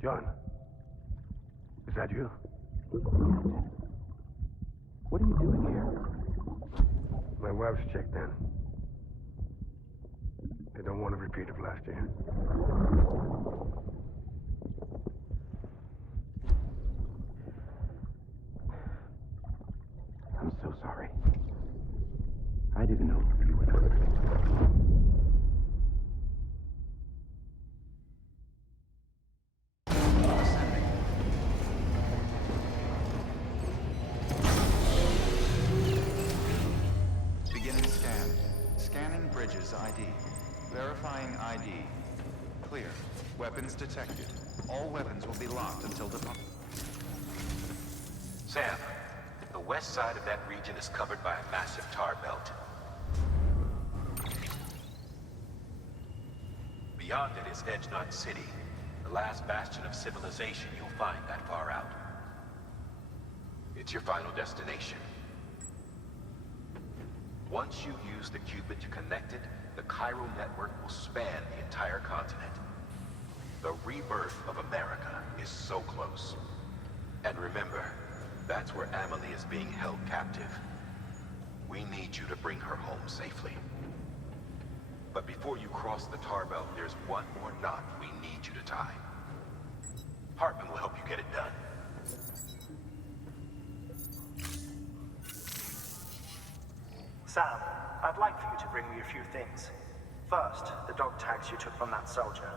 John, is that you? Captain, what are you doing here? My wife's checked in. They don't want a repeat of last year. I'm so sorry. I didn't know you were coming. Beginning scan. Scanning bridges ID. Verifying ID. Clear. Weapons detected. All weapons will be locked until departure. Sam, the west side of that region is covered by a massive tar belt. Beyond it is Edgenut City, the last bastion of civilization you'll find that far out. It's your final destination. Once you use the qubit to connect it, the chiral network will span the entire continent. The rebirth of America is so close. And remember, that's where Amelie is being held captive. We need you to bring her home safely. But before you cross the tar belt, there's one more knot we need you to tie. Hartman will help you get it done. Sam, I'd like for you to bring me a few things. First, the dog tags you took from that soldier.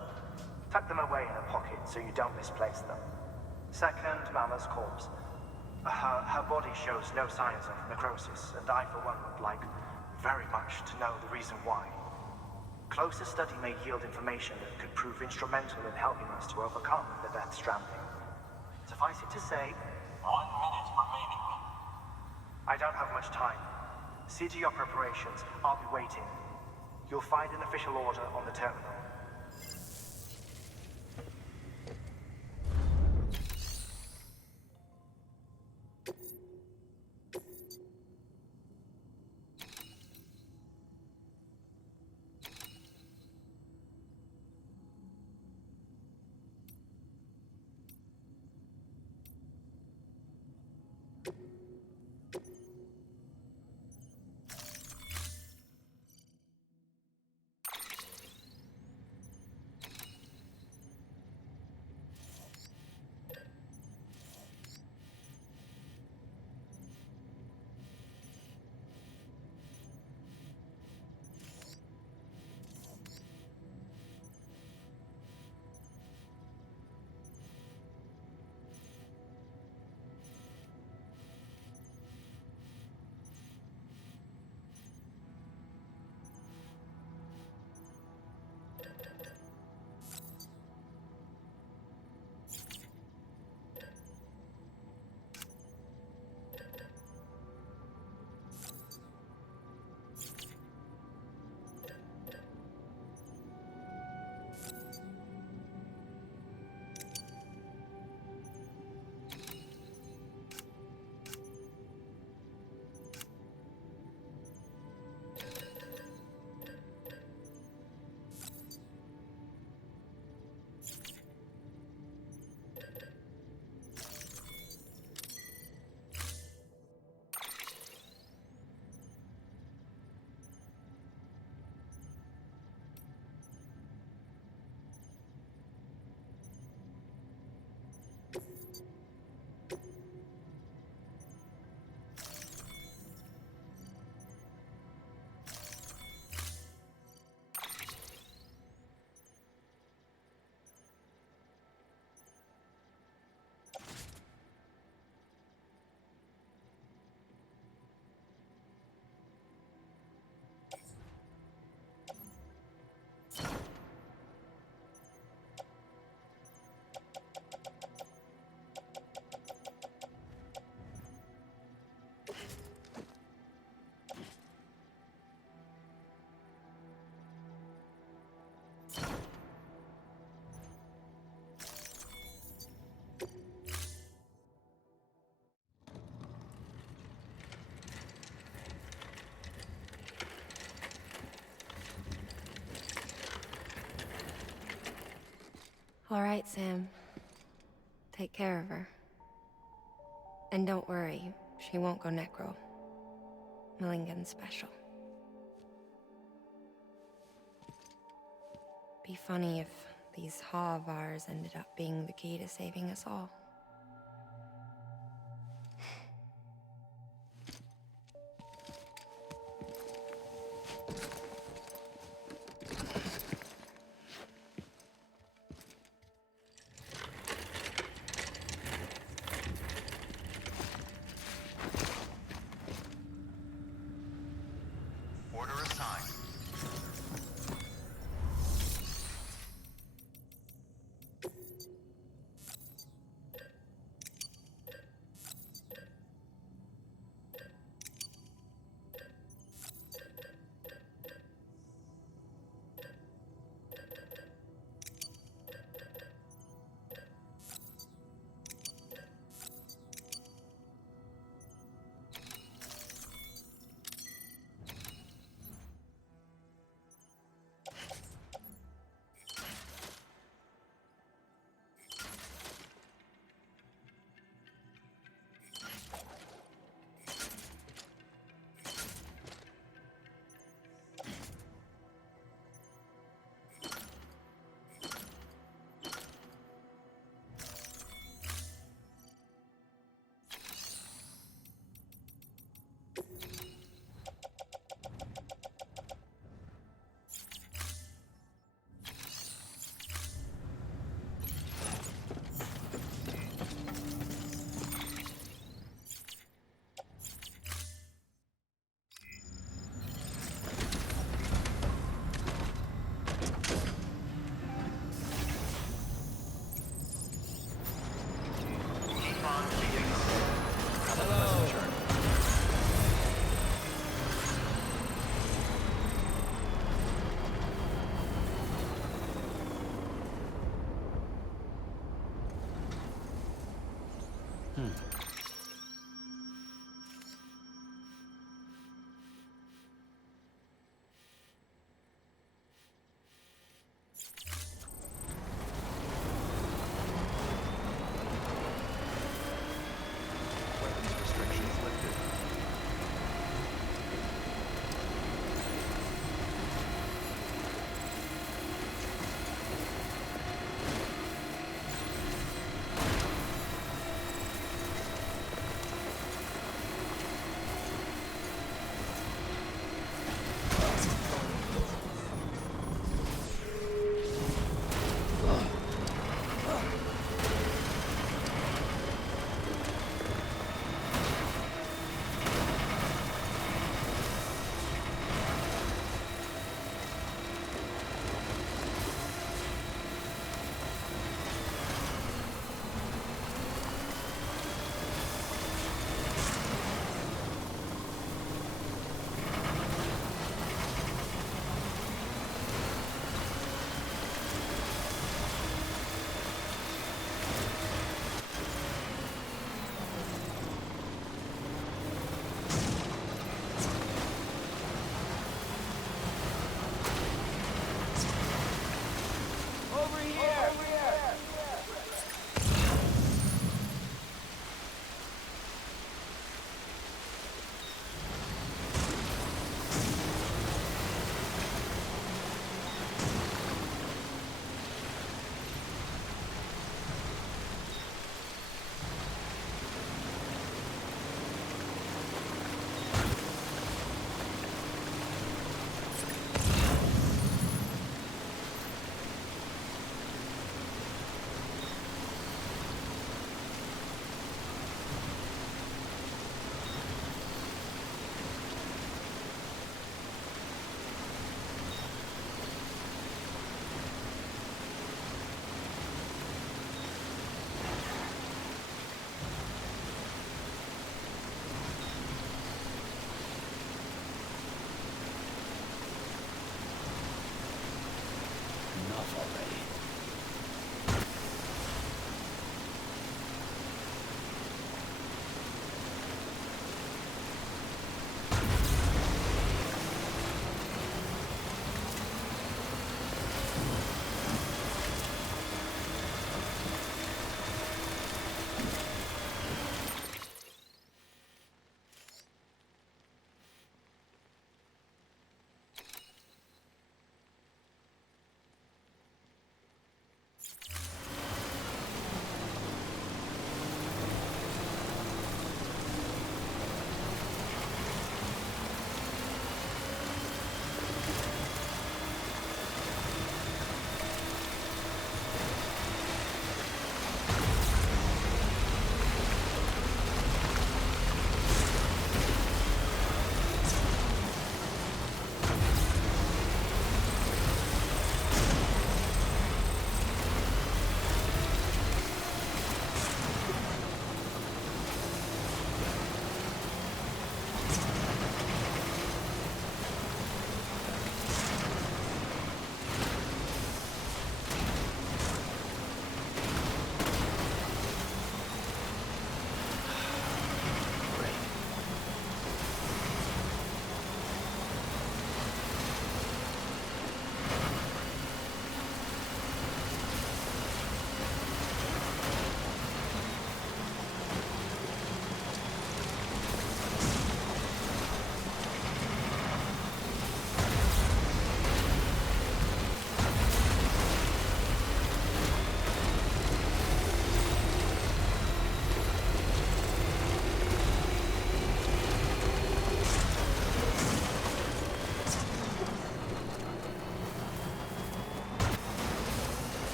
Tuck them away in a pocket so you don't misplace them. Second, Mama's corpse. Her body shows no signs of necrosis, and I, for one, would like very much to know the reason why. Closer study may yield information that could prove instrumental in helping us to overcome the Death Stranding. Suffice it to say, 1 minute remaining. I don't have much time. See to your preparations. I'll be waiting. You'll find an official order on the terminal. All right, Sam. take care of her. And don't worry, she won't go necro. Millingan's special. Be funny if these Ha of ours ended up being the key to saving us all. Order assigned. Weapons restrictions lifted.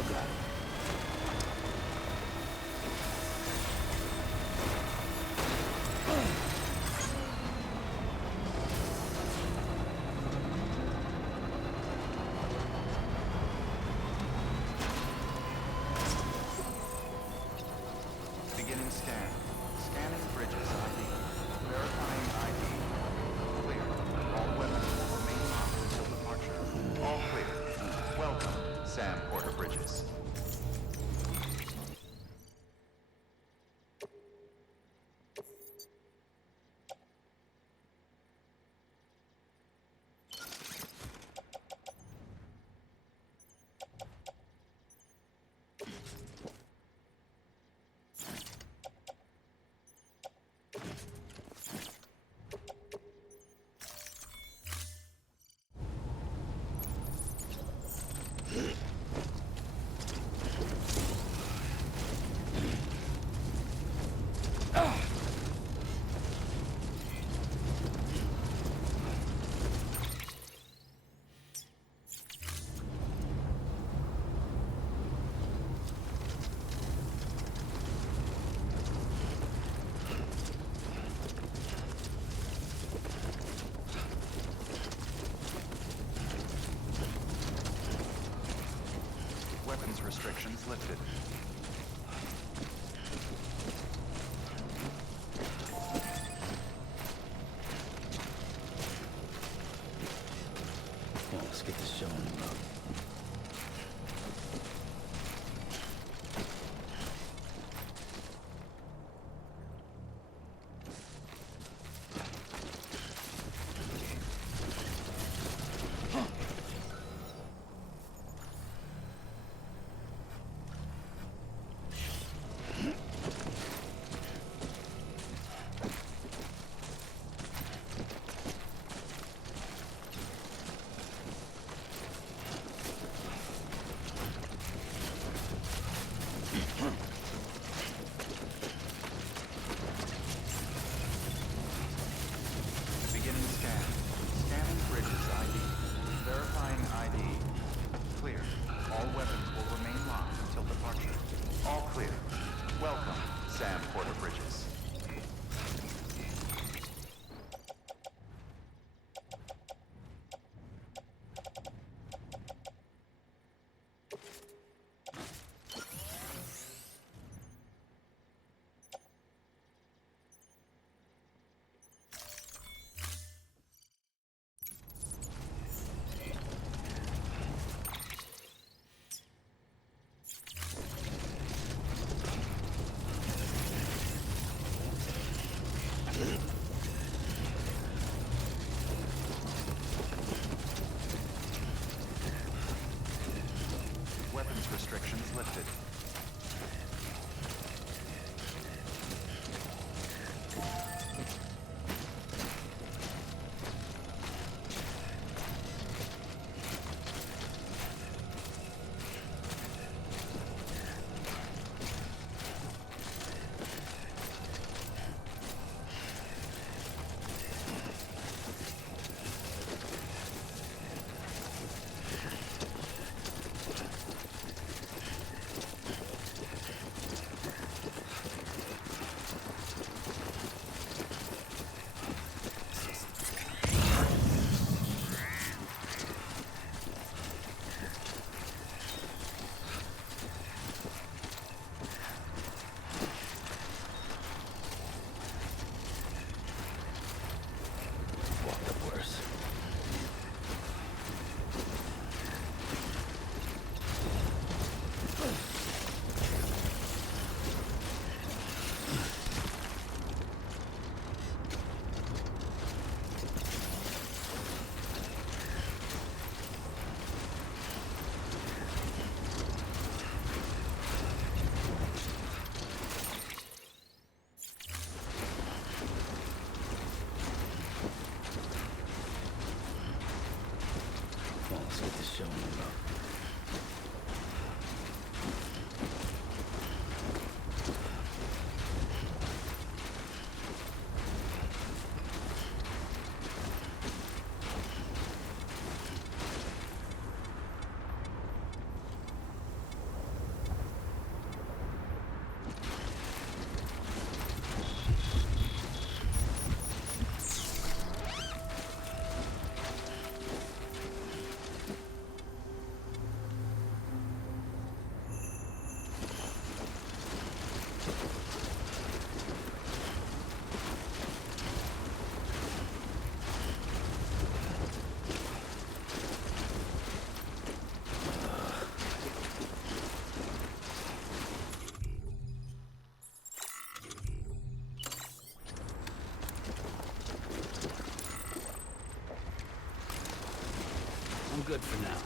still got it. Beginning scan. Scanning bridges ID. Verifying ID. Clear. All weapons will remain locked until departure. All clear. Welcome, Sam Porter Bridges. Weapons restrictions lifted. Come on, let's get this show on the road. Beginning scan. Scanning bridges ID. Verifying ID. Clear. All weapons will remain locked until departure. All clear. Welcome, Sam Porter Bridges. Weapons restrictions lifted. Walked up worse. Come on, let's get this show on the road. I'm good for now.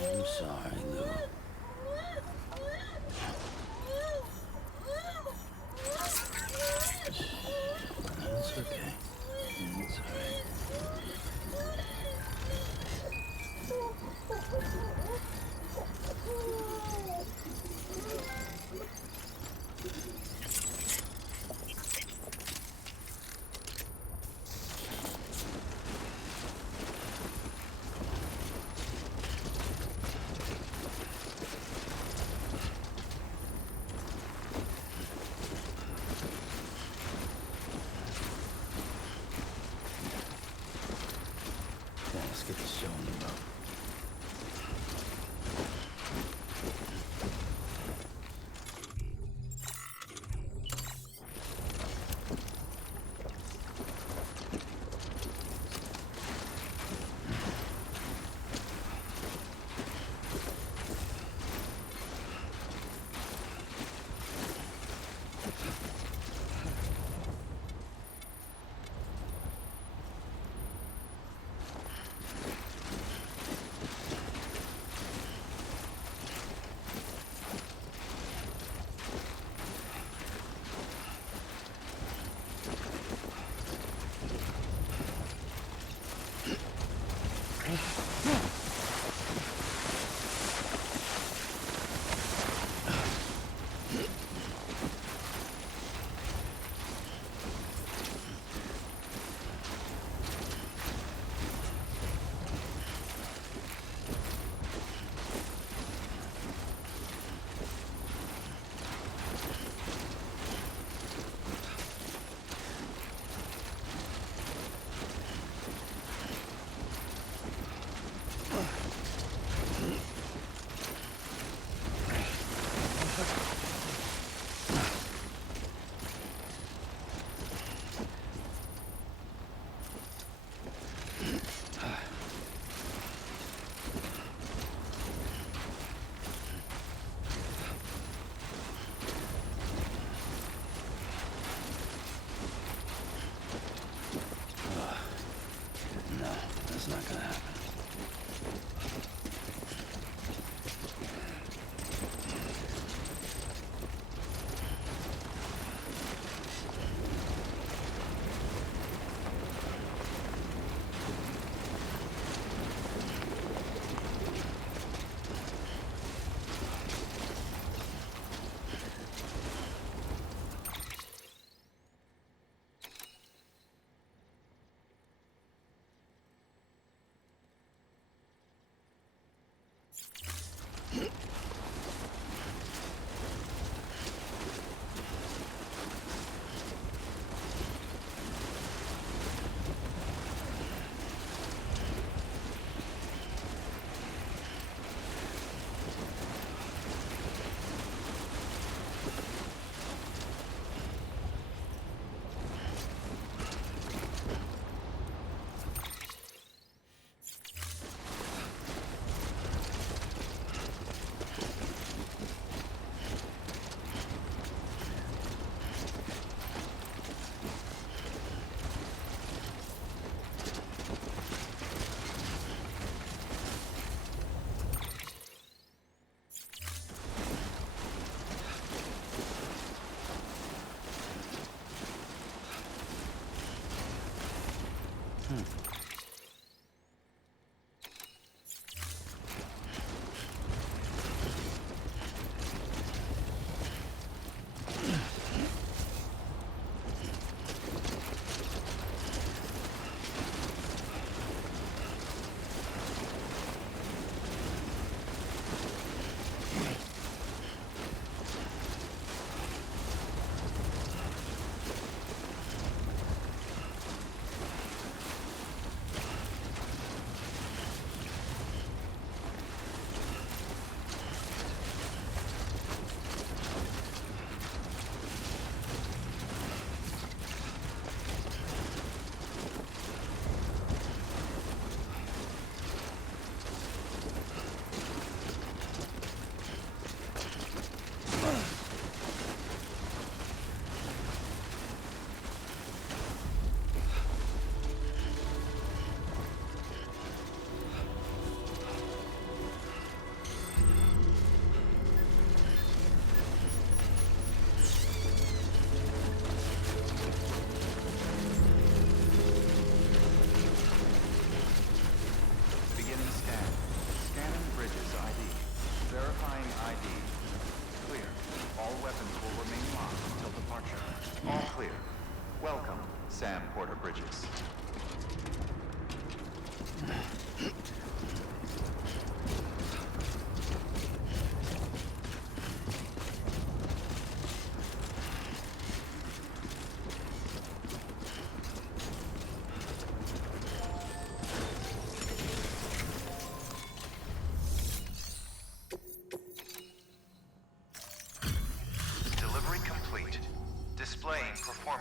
I'm sorry, Lou. It's okay. It's alright. Let's get this show on the road.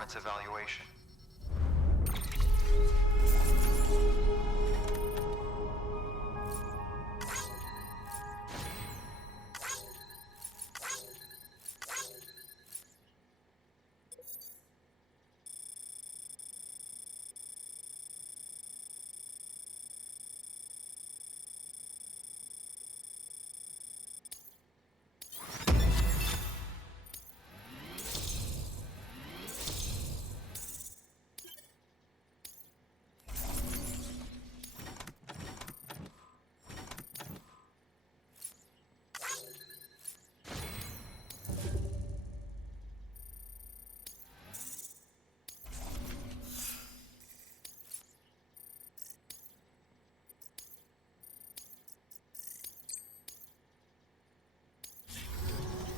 performance evaluation.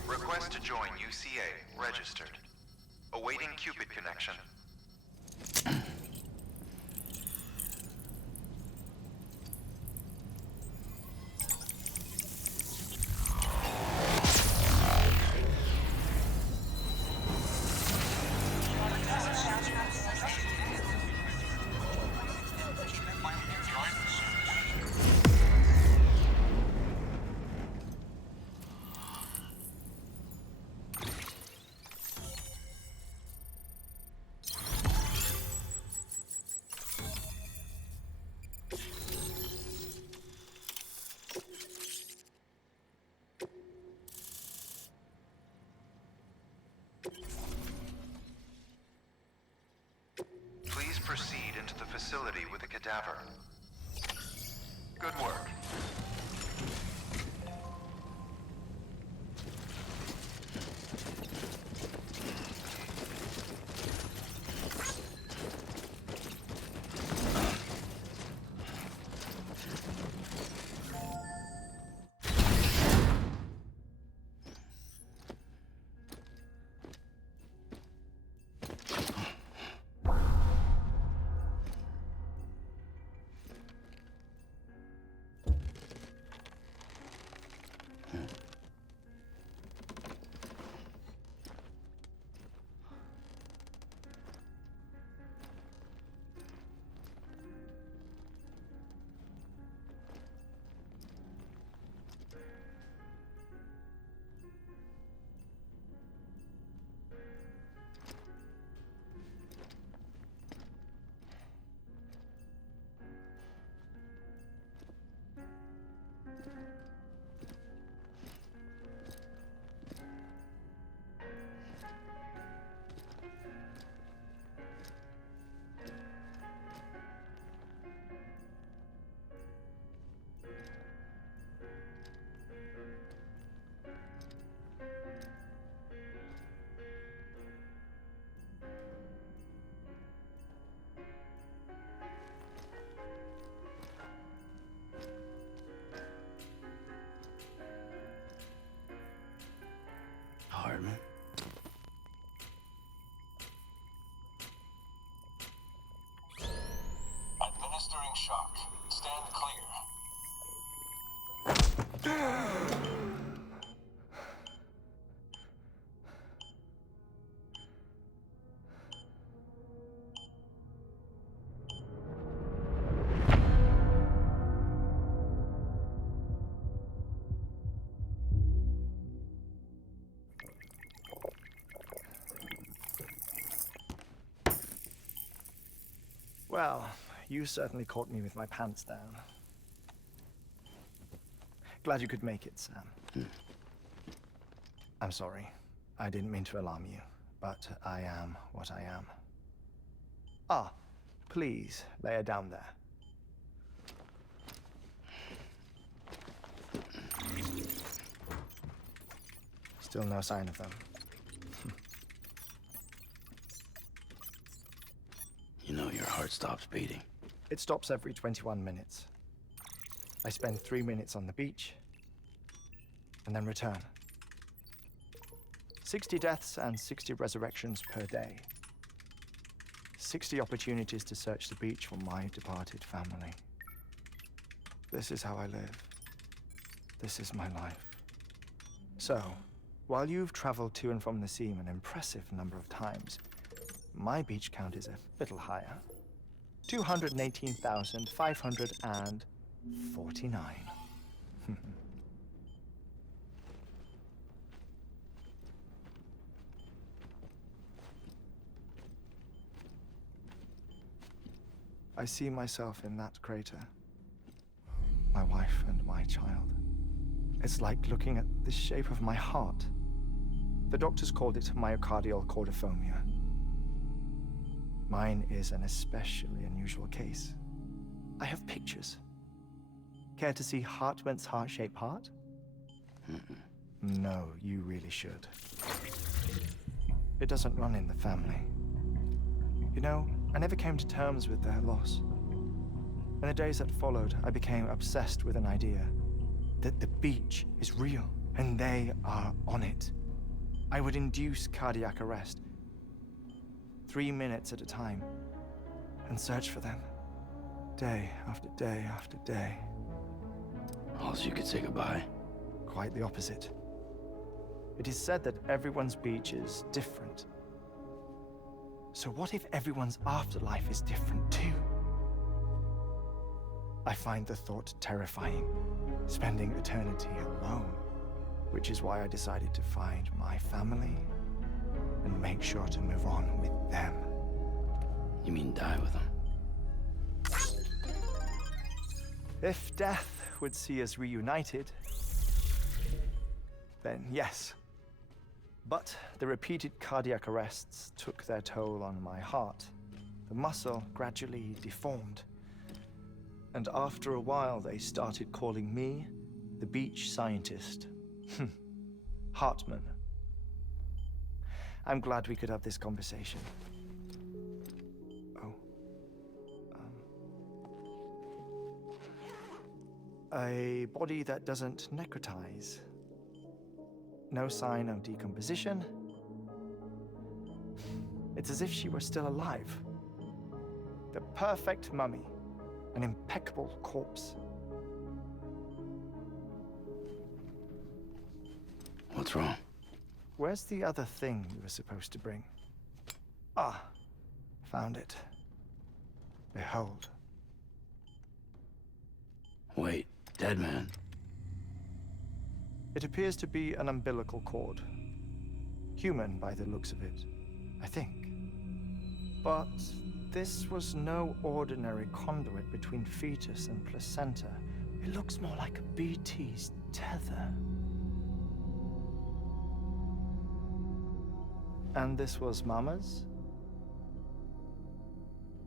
Request to join UCA. Registered. Awaiting Cupid connection. Please proceed into the facility with the cadaver. Good work. Hartman? Administering shock. Stand clear. Well, you certainly caught me with my pants down. Glad you could make it, Sam. I'm sorry. I didn't mean to alarm you, but I am what I am. Ah, please, lay her down there. Still no sign of them. You know your heart stops beating. It stops every 21 minutes. I spend 3 minutes on the beach, and then return. 60 deaths and 60 resurrections per day. 60 opportunities to search the beach for my departed family. This is how I live. This is my life. So, while you've traveled to and from the seam an impressive number of times, My beach count is a little higher. 218,549. I see myself in that crater. My wife and my child. It's like looking at the shape of my heart. The doctors called it myocardial cordiformia. Mine is an especially unusual case. I have pictures. Care to see HEARTMAN's heart-shaped heart? No, you really should. It doesn't run in the family. You know, I never came to terms with their loss. In the days that followed, I became obsessed with an idea that the beach is real and they are on it. I would induce cardiac arrest, 3 minutes at a time, and search for them, day after day after day. Also, you could say goodbye. Quite the opposite. It is said that everyone's beach is different. So what if everyone's afterlife is different too? I find the thought terrifying, spending eternity alone, which is why I decided to find my family and make sure to move on with them. You mean die with them? If death would see us reunited, then yes. But the repeated cardiac arrests took their toll on my heart. The muscle gradually deformed. And after a while, they started calling me the beach scientist. HEARTMAN. I'm glad we could have this conversation. Oh. A body that doesn't necrotize. No sign of decomposition. It's as if she were still alive. The perfect mummy. An impeccable corpse. What's wrong? Where's the other thing you were supposed to bring? Ah, found it. Behold. Wait, dead man. It appears to be an umbilical cord. Human by the looks of it, I think. But this was no ordinary conduit between fetus and placenta. It looks more like a BT's tether. And this was Mama's?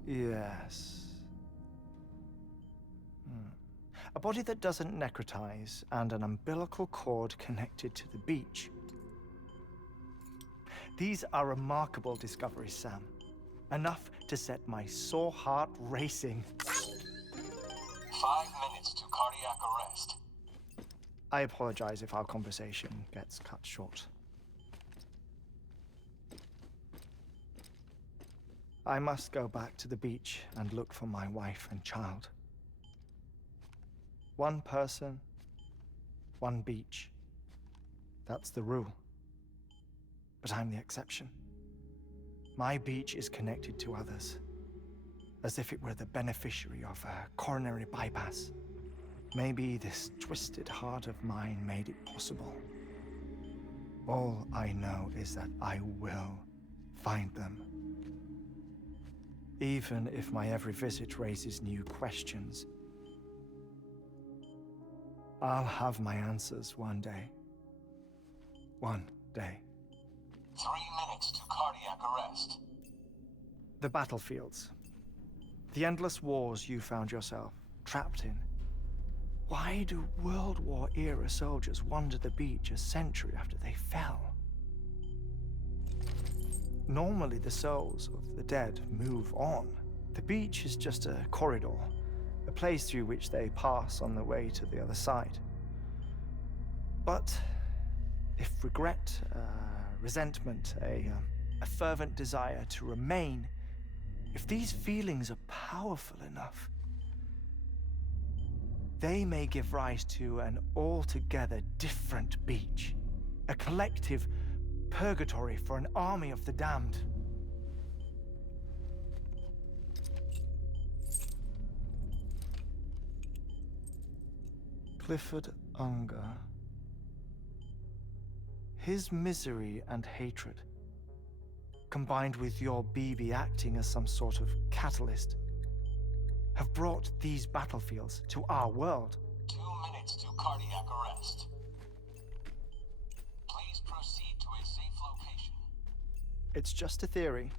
Yes. A body that doesn't necrotize and an umbilical cord connected to the beach. These are remarkable discoveries, Sam. Enough to set my sore heart racing. 5 minutes to cardiac arrest. I apologize if our conversation gets cut short. I must go back to the beach and look for my wife and child. One person, one beach. That's the rule. But I'm the exception. My beach is connected to others, as if it were the beneficiary of a coronary bypass. Maybe this twisted heart of mine made it possible. All I know is that I will find them. Even if my every visit raises new questions, I'll have my answers one day. One day. 3 minutes to cardiac arrest. The battlefields. The endless wars you found yourself trapped in. Why do World War-era soldiers wander the beach a century after they fell? Normally, the souls of the dead move on. The beach is just a corridor, a place through which they pass on the way to the other side. But if regret, resentment, a fervent desire to remain, if these feelings are powerful enough, they may give rise to an altogether different beach, a collective purgatory for an army of the damned. Clifford Unger. His misery and hatred, combined with your BB acting as some sort of catalyst, have brought these battlefields to our world. 2 minutes to cardiac arrest. Please proceed to a safe location. It's just a theory.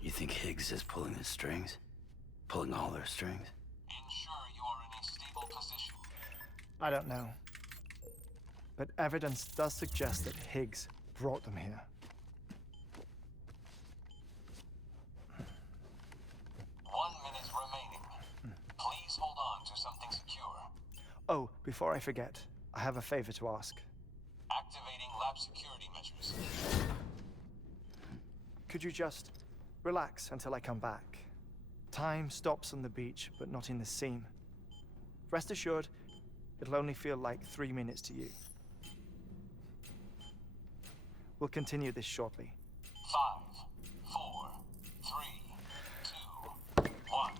You think Higgs is pulling the strings? Pulling all their strings? Ensure you are in a stable position. I don't know. But evidence does suggest that Higgs brought them here. 1 minute remaining. Please hold on to something secure. Oh, before I forget, I have a favor to ask. Activating lab security measures. Could you just relax until I come back? Time stops on the beach, but not in the scene. Rest assured, it'll only feel like 3 minutes to you. We'll continue this shortly. 5, 4, 3, 2, 1.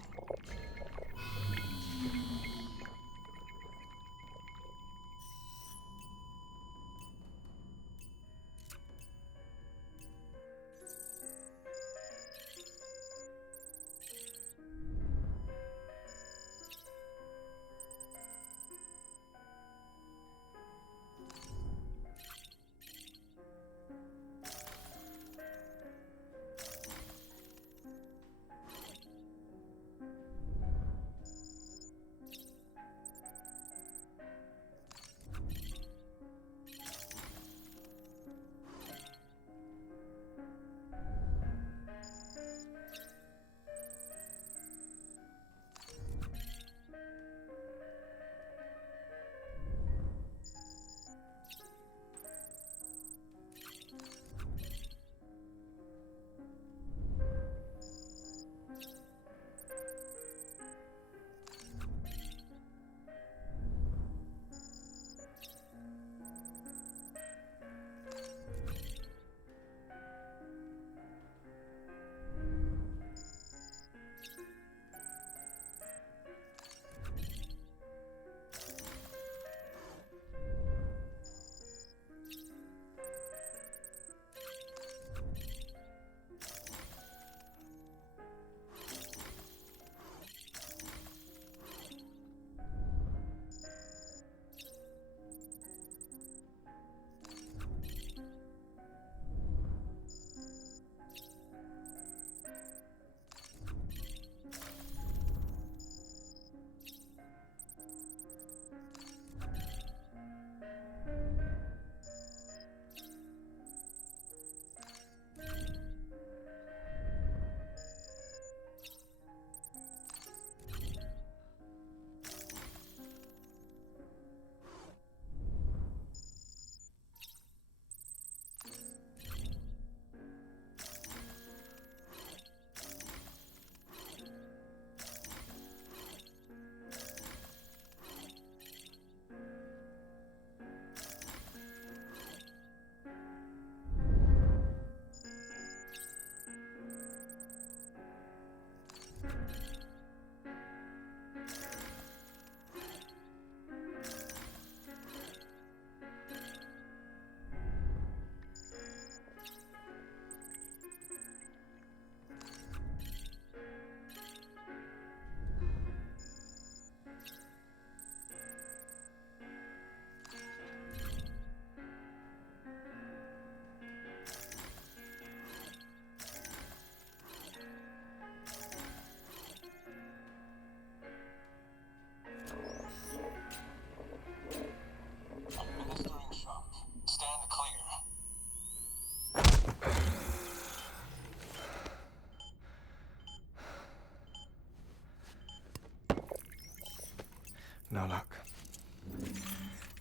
No luck.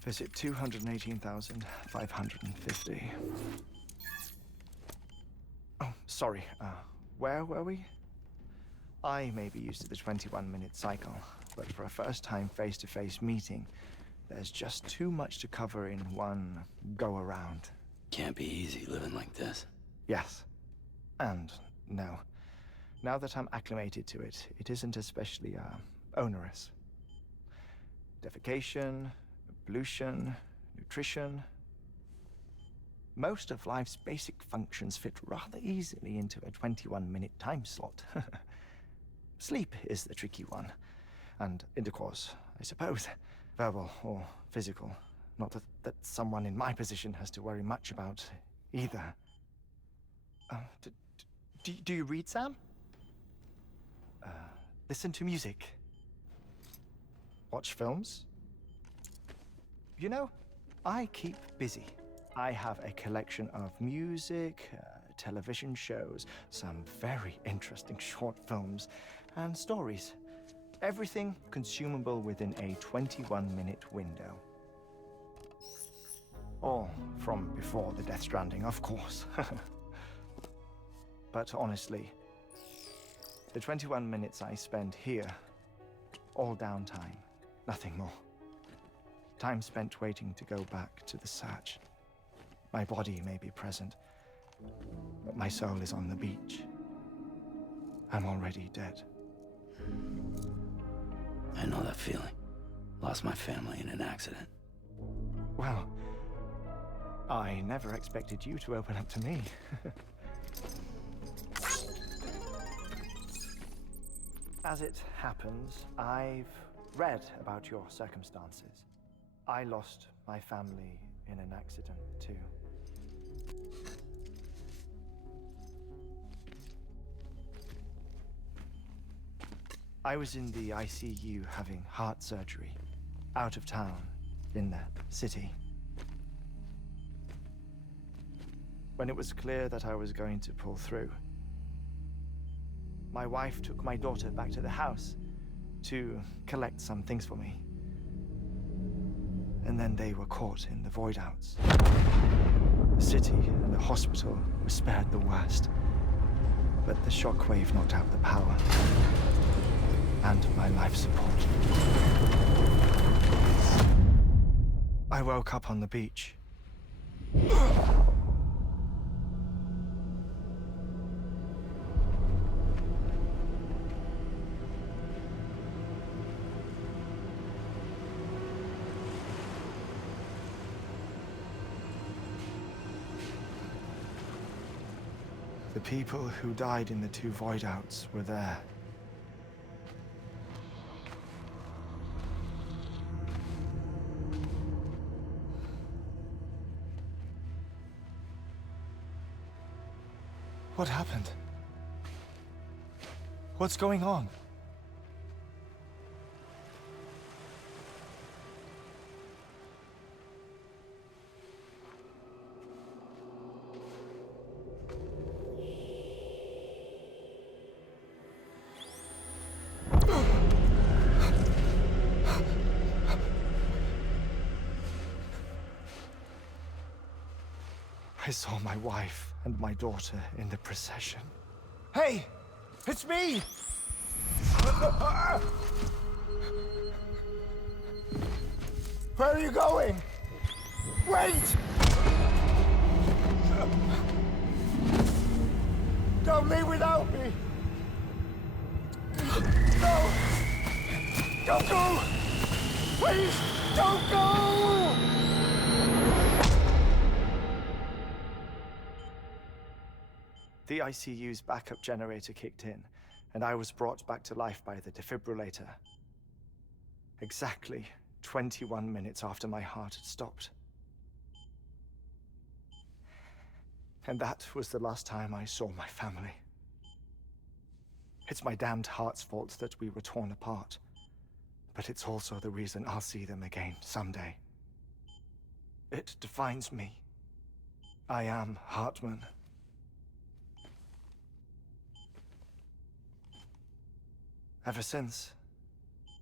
Visit 218,550. Oh, sorry. Where were we? I may be used to the 21-minute cycle, but for a first-time face-to-face meeting, there's just too much to cover in one go-around. Can't be easy living like this. Yes. And no. Now that I'm acclimated to it, it isn't especially, onerous. defecation, pollution, nutrition. Most of life's basic functions fit rather easily into a 21-minute time slot. Sleep is the tricky one, and intercourse, I suppose, verbal or physical. Not that someone in my position has to worry much about either. Do you read, Sam? Listen to music. Watch films? You know, I keep busy. I have a collection of music, television shows, some very interesting short films, and stories. Everything consumable within a 21-minute window. All from before the Death Stranding, of course. But honestly, the 21 minutes I spend here, all downtime, nothing more. Time spent waiting to go back to the search. My body may be present, but my soul is on the beach. I'm already dead. I know that feeling. Lost my family in an accident. Well, I never expected you to open up to me. As it happens, I've read about your circumstances. I lost my family in an accident, too. I was in the ICU having heart surgery, out of town, in the city. When it was clear that I was going to pull through, my wife took my daughter back to the house to collect some things for me. And then they were caught in the void outs. The city and the hospital were spared the worst, but the shockwave knocked out the power and my life support. I woke up on the beach. The people who died in the two void outs were there. What happened? What's going on? I saw my wife and my daughter in the procession. Hey! It's me! Where are you going? Wait! Don't leave without me! No! Don't go! Please, don't go! The ICU's backup generator kicked in, and I was brought back to life by the defibrillator. Exactly 21 minutes after my heart had stopped. And that was the last time I saw my family. It's my damned heart's fault that we were torn apart, but it's also the reason I'll see them again someday. It defines me. I am HEARTMAN. Ever since,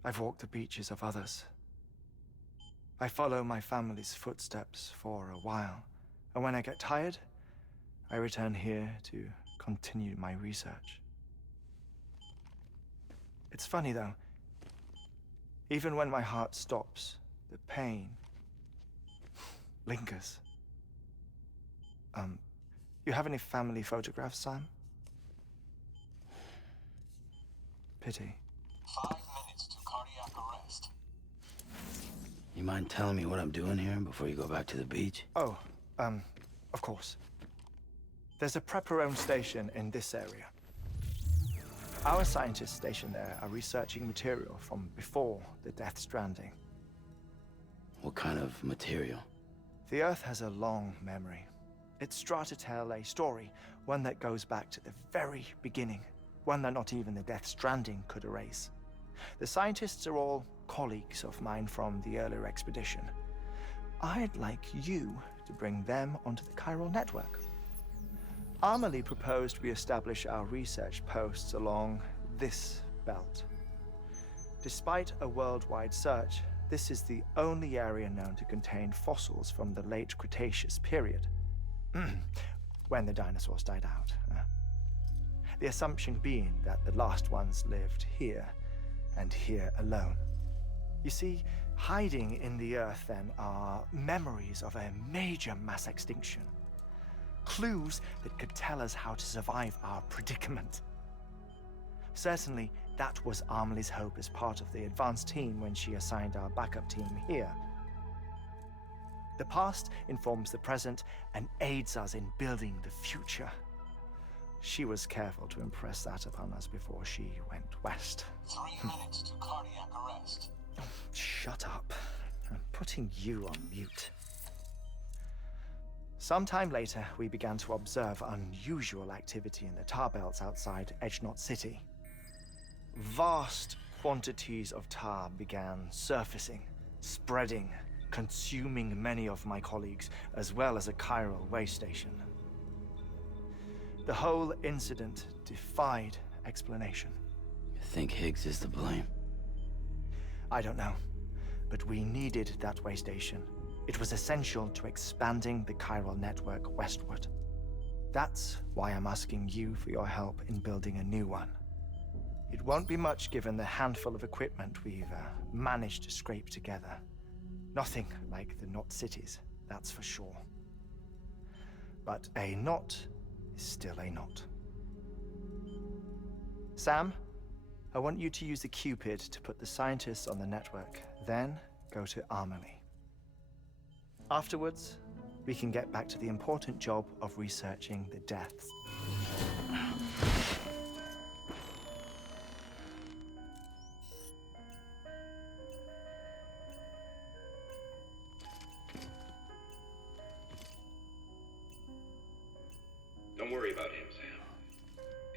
I've walked the beaches of others. I follow my family's footsteps for a while, and when I get tired, I return here to continue my research. It's funny though, even when my heart stops, the pain lingers. You have any family photographs, Sam? Pity. 5 minutes to cardiac arrest. You mind telling me what I'm doing here before you go back to the beach? Oh, of course. There's a prepper-owned station in this area. Our scientists stationed there are researching material from before the Death Stranding. What kind of material? The Earth has a long memory. It's trying to tell a story, one that goes back to the very beginning, one that not even the Death Stranding could erase. The scientists are all colleagues of mine from the earlier expedition. I'd like you to bring them onto the chiral network. Amelie proposed we establish our research posts along this belt. Despite a worldwide search, this is the only area known to contain fossils from the late Cretaceous period, when the dinosaurs died out. The assumption being that the last ones lived here, and here alone. You see, hiding in the Earth then are memories of a major mass extinction. Clues that could tell us how to survive our predicament. Certainly, that was Amelie's hope as part of the advanced team when she assigned our backup team here. The past informs the present and aids us in building the future. She was careful to impress that upon us before she went west. 3 minutes to cardiac arrest. Oh, shut up. I'm putting you on mute. Sometime later, we began to observe unusual activity in the tar belts outside Edgenot City. Vast quantities of tar began surfacing, spreading, consuming many of my colleagues, as well as a chiral way station. The whole incident defied explanation. You think Higgs is to blame? I don't know, but we needed that way station. It was essential to expanding the chiral network westward. That's why I'm asking you for your help in building a new one. It won't be much given the handful of equipment we've managed to scrape together. Nothing like the knot cities, that's for sure. But a knot is still a knot. Sam, I want you to use the Cupid to put the scientists on the network, then go to Amelie. Afterwards, we can get back to the important job of researching the deaths. Don't worry about him, Sam.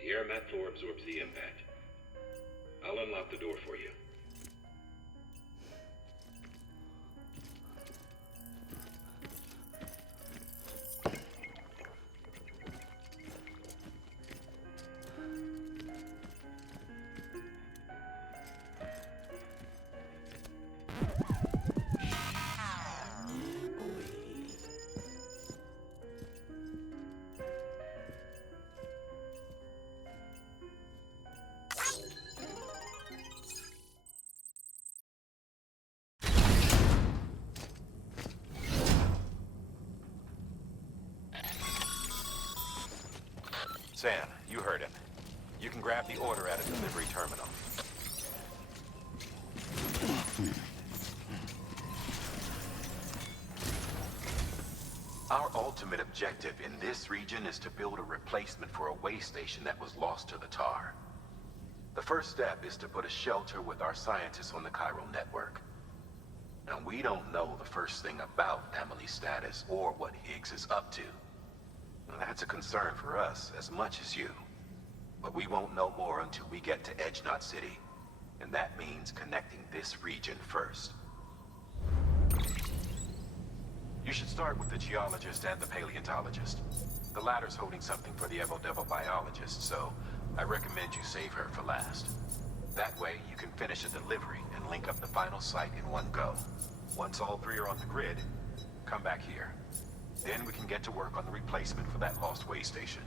The air mat floor absorbs the impact. I'll unlock the door for you. Sam, you heard him. You can grab the order at a delivery terminal. Our ultimate objective in this region is to build a replacement for a way station that was lost to the tar. The first step is to put a shelter with our scientists on the chiral network. Now, we don't know the first thing about Amelie's status or what Higgs is up to. That's a concern for us as much as you. But we won't know more until we get to Edgenot City. And that means connecting this region first. You should start with the geologist and the paleontologist. The latter's holding something for the Evo-Devo biologist, so I recommend you save her for last. That way, you can finish a delivery and link up the final site in one go. Once all three are on the grid, come back here. Then we can get to work on the replacement for that lost way station.